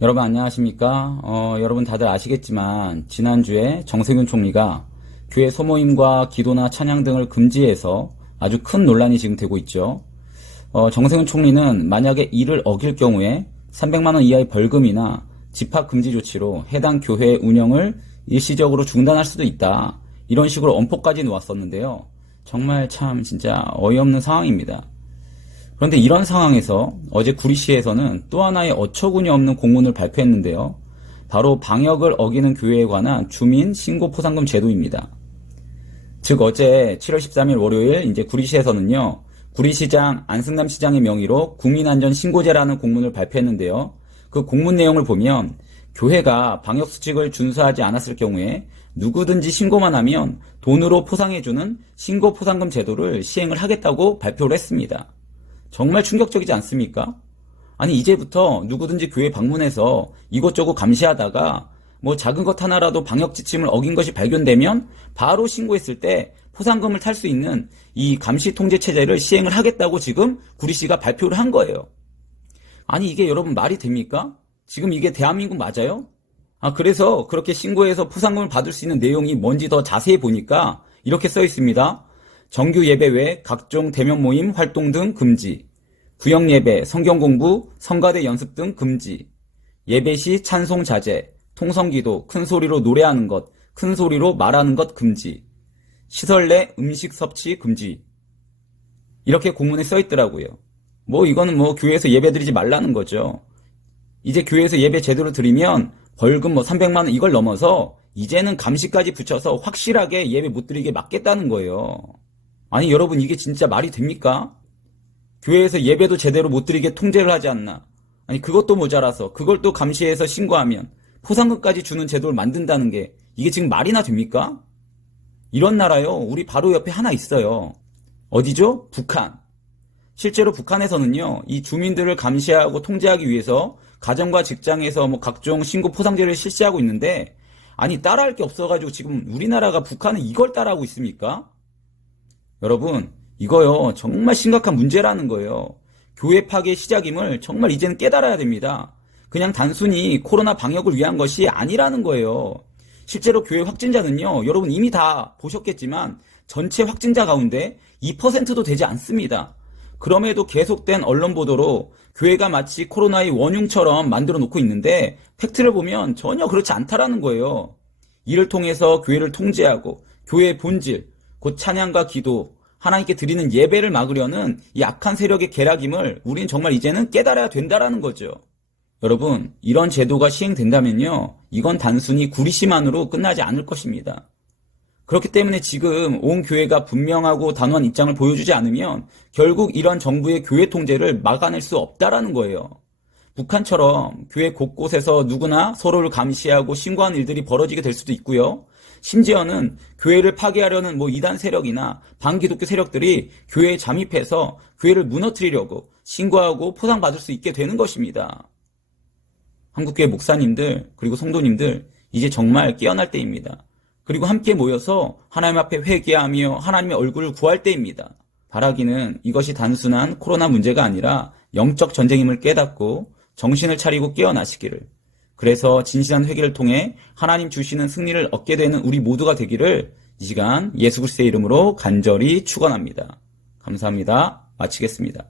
여러분 안녕하십니까? 여러분 다들 아시겠지만 지난주에 정세균 총리가 교회 소모임과 기도나 찬양 등을 금지해서 아주 큰 논란이 지금 되고 있죠. 정세균 총리는 만약에 이를 어길 경우에 300만 원 이하의 벌금이나 집합 금지 조치로 해당 교회 운영을 일시적으로 중단할 수도 있다. 이런 식으로 엄포까지 놓았었는데요. 정말 참 진짜 어이없는 상황입니다. 그런데 이런 상황에서 어제 구리시에서는 또 하나의 어처구니 없는 공문을 발표했는데요. 바로 방역을 어기는 교회에 관한 주민 신고 포상금 제도입니다. 즉 어제 7월 13일 월요일 이제 구리시에서는요. 구리시장 안승남 시장의 명의로 국민안전신고제라는 공문을 발표했는데요. 그 공문 내용을 보면 교회가 방역수칙을 준수하지 않았을 경우에 누구든지 신고만 하면 돈으로 포상해주는 신고포상금 제도를 시행을 하겠다고 발표를 했습니다. 정말 충격적이지 않습니까? 아니 이제부터 누구든지 교회 방문해서 이것저것 감시하다가 뭐 작은 것 하나라도 방역 지침을 어긴 것이 발견되면 바로 신고했을 때 포상금을 탈 수 있는 이 감시 통제 체제를 시행을 하겠다고 지금 구리시가 발표를 한 거예요. 아니 이게 여러분 말이 됩니까? 지금 이게 대한민국 맞아요? 그래서 그렇게 신고해서 포상금을 받을 수 있는 내용이 뭔지 더 자세히 보니까 이렇게 써 있습니다. 정규 예배 외 각종 대면 모임 활동 등 금지, 구역 예배, 성경 공부, 성가대 연습 등 금지, 예배 시 찬송 자제, 통성기도, 큰 소리로 노래하는 것, 큰 소리로 말하는 것 금지, 시설 내 음식 섭취 금지. 이렇게 공문에 써 있더라고요. 이거는 교회에서 예배 드리지 말라는 거죠. 이제 교회에서 예배 제대로 드리면 벌금 300만 원 이걸 넘어서 이제는 감시까지 붙여서 확실하게 예배 못 드리게 막겠다는 거예요. 아니 여러분 이게 진짜 말이 됩니까? 교회에서 예배도 제대로 못 드리게 통제를 하지 않나. 아니 그것도 모자라서 그걸 또 감시해서 신고하면 포상금까지 주는 제도를 만든다는 게 이게 지금 말이나 됩니까? 이런 나라요 우리 바로 옆에 하나 있어요. 어디죠? 북한. 실제로 북한에서는요 이 주민들을 감시하고 통제하기 위해서 가정과 직장에서 각종 신고 포상제를 실시하고 있는데 아니 따라할 게 없어가지고 지금 우리나라가 북한은 이걸 따라하고 있습니까? 여러분 이거요 정말 심각한 문제라는 거예요. 교회 파괴의 시작임을 정말 이제는 깨달아야 됩니다. 그냥 단순히 코로나 방역을 위한 것이 아니라는 거예요. 실제로 교회 확진자는요 여러분 이미 다 보셨겠지만 전체 확진자 가운데 2%도 되지 않습니다. 그럼에도 계속된 언론 보도로 교회가 마치 코로나의 원흉처럼 만들어 놓고 있는데 팩트를 보면 전혀 그렇지 않다라는 거예요. 이를 통해서 교회를 통제하고 교회의 본질 곧 찬양과 기도, 하나님께 드리는 예배를 막으려는 이 악한 세력의 계략임을 우린 정말 이제는 깨달아야 된다라는 거죠. 여러분, 이런 제도가 시행된다면요, 이건 단순히 구리시만으로 끝나지 않을 것입니다. 그렇기 때문에 지금 온 교회가 분명하고 단호한 입장을 보여주지 않으면 결국 이런 정부의 교회 통제를 막아낼 수 없다라는 거예요. 북한처럼 교회 곳곳에서 누구나 서로를 감시하고 신고하는 일들이 벌어지게 될 수도 있고요. 심지어는 교회를 파괴하려는 이단 세력이나 반기독교 세력들이 교회에 잠입해서 교회를 무너뜨리려고 신고하고 포상받을 수 있게 되는 것입니다. 한국교회 목사님들 그리고 성도님들 이제 정말 깨어날 때입니다. 그리고 함께 모여서 하나님 앞에 회개하며 하나님의 얼굴을 구할 때입니다. 바라기는 이것이 단순한 코로나 문제가 아니라 영적 전쟁임을 깨닫고 정신을 차리고 깨어나시기를, 그래서 진실한 회개를 통해 하나님 주시는 승리를 얻게 되는 우리 모두가 되기를 이 시간 예수 그리스도의 이름으로 간절히 축원합니다. 감사합니다. 마치겠습니다.